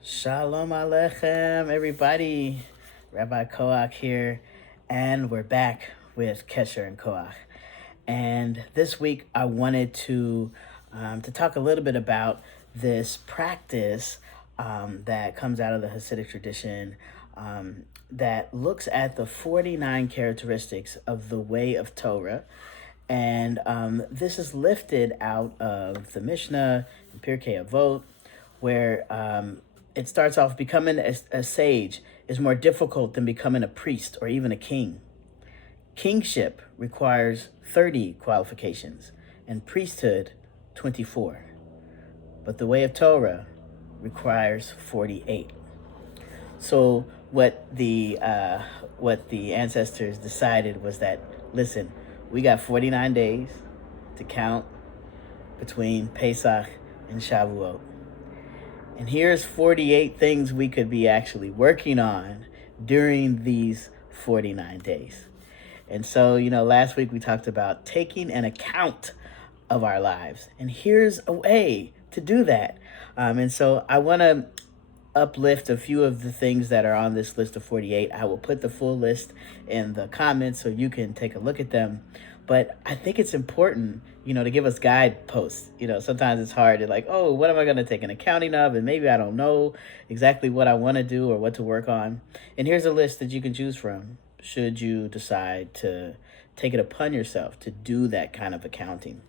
Shalom Aleichem, everybody. Rabbi Koach here, and we're back with Kesher and Koach. And this week, I wanted to talk a little bit about this practice that comes out of the Hasidic tradition that looks at the 49 characteristics of the way of Torah. And this is lifted out of the Mishnah in Pirke Avot, where it starts off becoming a sage is more difficult than becoming a priest or even a king. Kingship requires 30 qualifications and priesthood 24. But the way of Torah requires 48. So what the ancestors decided was that, listen, we got 49 days to count between Pesach and Shavuot. And here's 48 things we could be actually working on during these 49 days. And so, last week we talked about taking an account of our lives. And here's a way to do that. And so I want to uplift a few of the things that are on this list of 48. I will put the full list in the comments so you can take a look at them. But I think it's important, to give us guideposts. Sometimes it's hard to what am I going to take an accounting of? And maybe I don't know exactly what I want to do or what to work on. And here's a list that you can choose from should you decide to take it upon yourself to do that kind of accounting.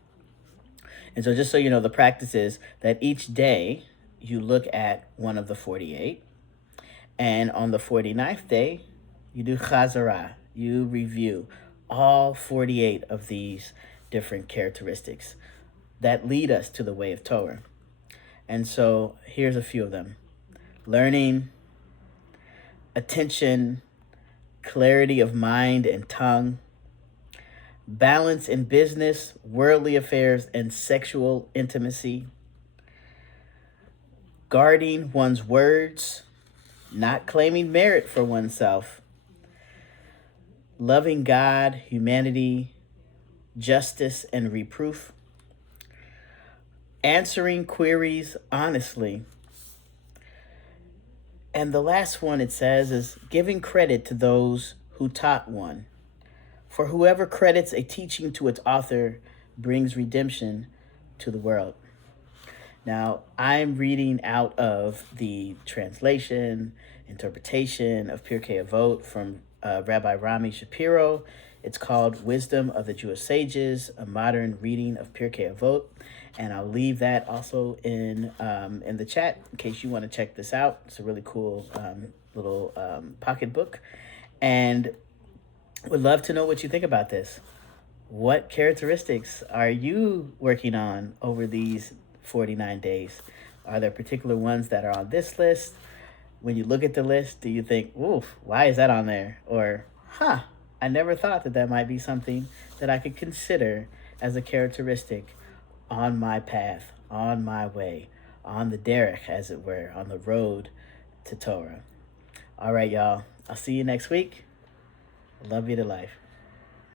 And so just so you know, the practice is that each day you look at one of the 48. And on the 49th day, you do chazarah. You review all 48 of these different characteristics that lead us to the way of Torah. And so here's a few of them. Learning, attention, clarity of mind and tongue, balance in business, worldly affairs, and sexual intimacy, guarding one's words, not claiming merit for oneself, loving God, humanity, justice, and reproof, answering queries honestly. And the last one it says is giving credit to those who taught one. For whoever credits a teaching to its author brings redemption to the world. Now, I'm reading out of the translation, interpretation of Pirke Avot from Rabbi Rami Shapiro. It's called Wisdom of the Jewish Sages, a modern reading of Pirke Avot. And I'll leave that also in the chat in case you want to check this out. It's a really cool little pocket book. And would love to know what you think about this. What characteristics are you working on over these 49 days? Are there particular ones that are on this list? When you look at the list, do you think, oof, why is that on there? Or, I never thought that might be something that I could consider as a characteristic on my path, on my way, on the derech, as it were, on the road to Torah. All right, y'all. I'll see you next week. Love you to life.